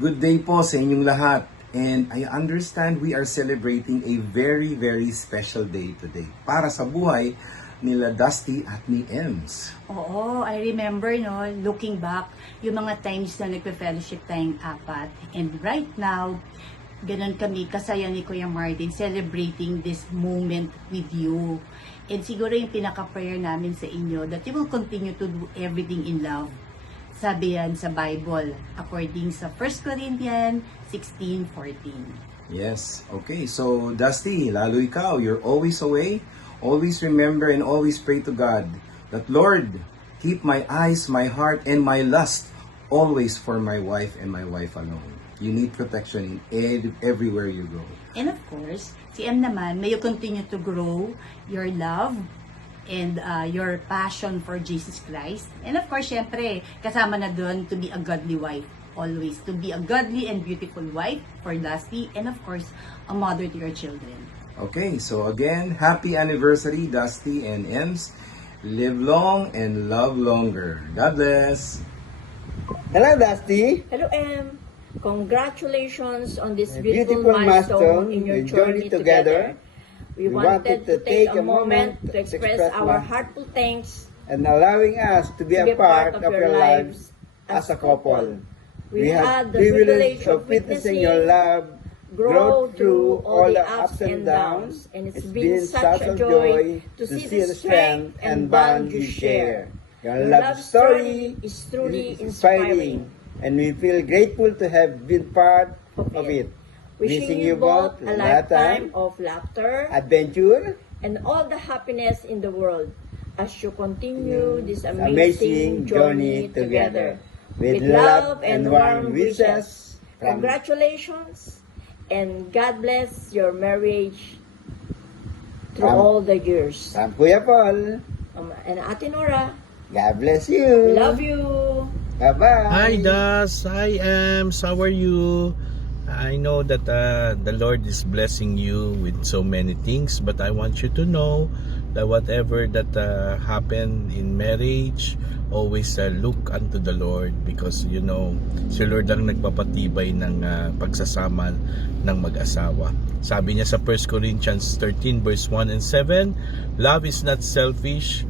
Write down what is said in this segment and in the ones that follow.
Good day po sa inyong lahat. And I understand we are celebrating a very, very special day today para sa buhay nila Dusty at ni Ems. Oo, I remember, no, looking back, yung mga times na nagpe-fellowship tayong apat. And right now, ganun kami, kasaya ni Kuya Martin, celebrating this moment with you. And siguro yung pinaka-prayer namin sa inyo, that you will continue to do everything in love. Sabi yan sa Bible, according sa 1 Corinthians 16:14. Yes, okay. So Dusty, lalo ikaw, you're always away. Always remember and always pray to God that, Lord, keep my eyes, my heart, and my lust always for my wife and my wife alone. You need protection in everywhere you go. And of course, si M naman, may you continue to grow your love and your passion for Jesus Christ. And of course, syempre, kasama na doon to be a godly wife. Always to be a godly and beautiful wife for Dusty, and of course, a mother to your children. Okay, so again, happy anniversary, Dusty and Ems. Live long and love longer. God bless. Hello, Dusty. Hello, Em. Congratulations on this Beautiful beautiful milestone in your journey together. We wanted to take a moment to express our heartful thanks And allowing us to be a part of your lives as a couple. We had the privilege of witnessing your love grow through all the ups and downs, and it's been such a joy to see the strength and bond you share. Your love story is truly inspiring, and we feel grateful to have been part of it. Wishing you both a lifetime of laughter adventure, and all the happiness in the world as you continue this amazing journey together. With love and warm wishes from Congratulations and God bless your marriage through all the years. Kuya Paul. And Ate Nora, God bless you. we love you. Bye-bye. Hi Das, hi Ems, how are you? I know that the Lord is blessing you with so many things, but I want you to know that whatever that happened in marriage, always look unto the Lord, because you know, si Lord ang nagpapatibay ng pagsasama ng mag-asawa. Sabi niya sa 1 Corinthians 13 verse 1 and 7, love is not selfish,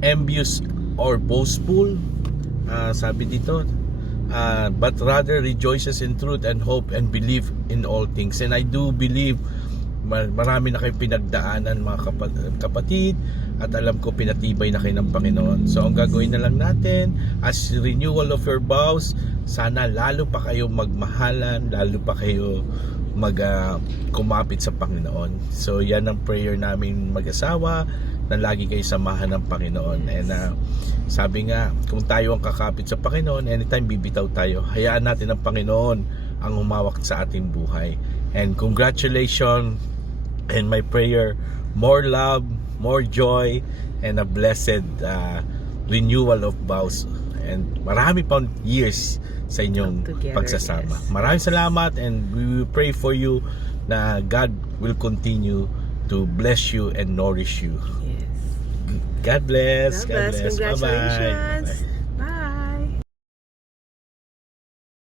envious or boastful. Sabi dito, but rather rejoices in truth and hope and believe in all things. And I do believe marami na kayong pinagdaanan mga kapatid, at alam ko pinatibay na kayo ng Panginoon. So ang gagawin na lang natin as renewal of your vows, sana lalo pa kayo magmahalan, lalo pa kayo kumapit sa Panginoon. So yan ang prayer namin mag-asawa, na lagi kayo samahan ng Panginoon. And sabi nga, kung tayo ang kakapit sa Panginoon, anytime bibitaw tayo, hayaan natin ang Panginoon ang humawak sa ating buhay. And congratulations, and my prayer, more love, more joy, and a blessed renewal of vows, and marami pang years sa inyong pagsasama. Maraming salamat, and we will pray for you na God will continue to bless you and nourish you. God bless. God bless. Bye-bye. Congratulations.